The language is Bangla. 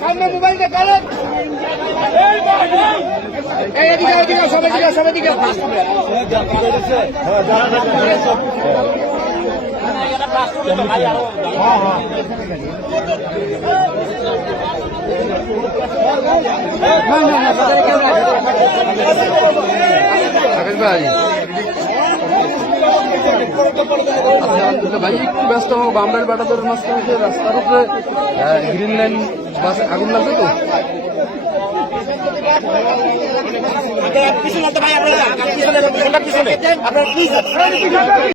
সামনে মোবাইল দেখালেন এদিকে এদিকে সবাই দিকে সবাই দিকে আকাশ ভাই আচ্ছা, ভাই, একটু ব্যস্ত হোক বামরাইল বাটাতোর মাঝখানে রাস্তার উপরে গ্রিন লাইন বাস আগুন লাগবে তো? ভাই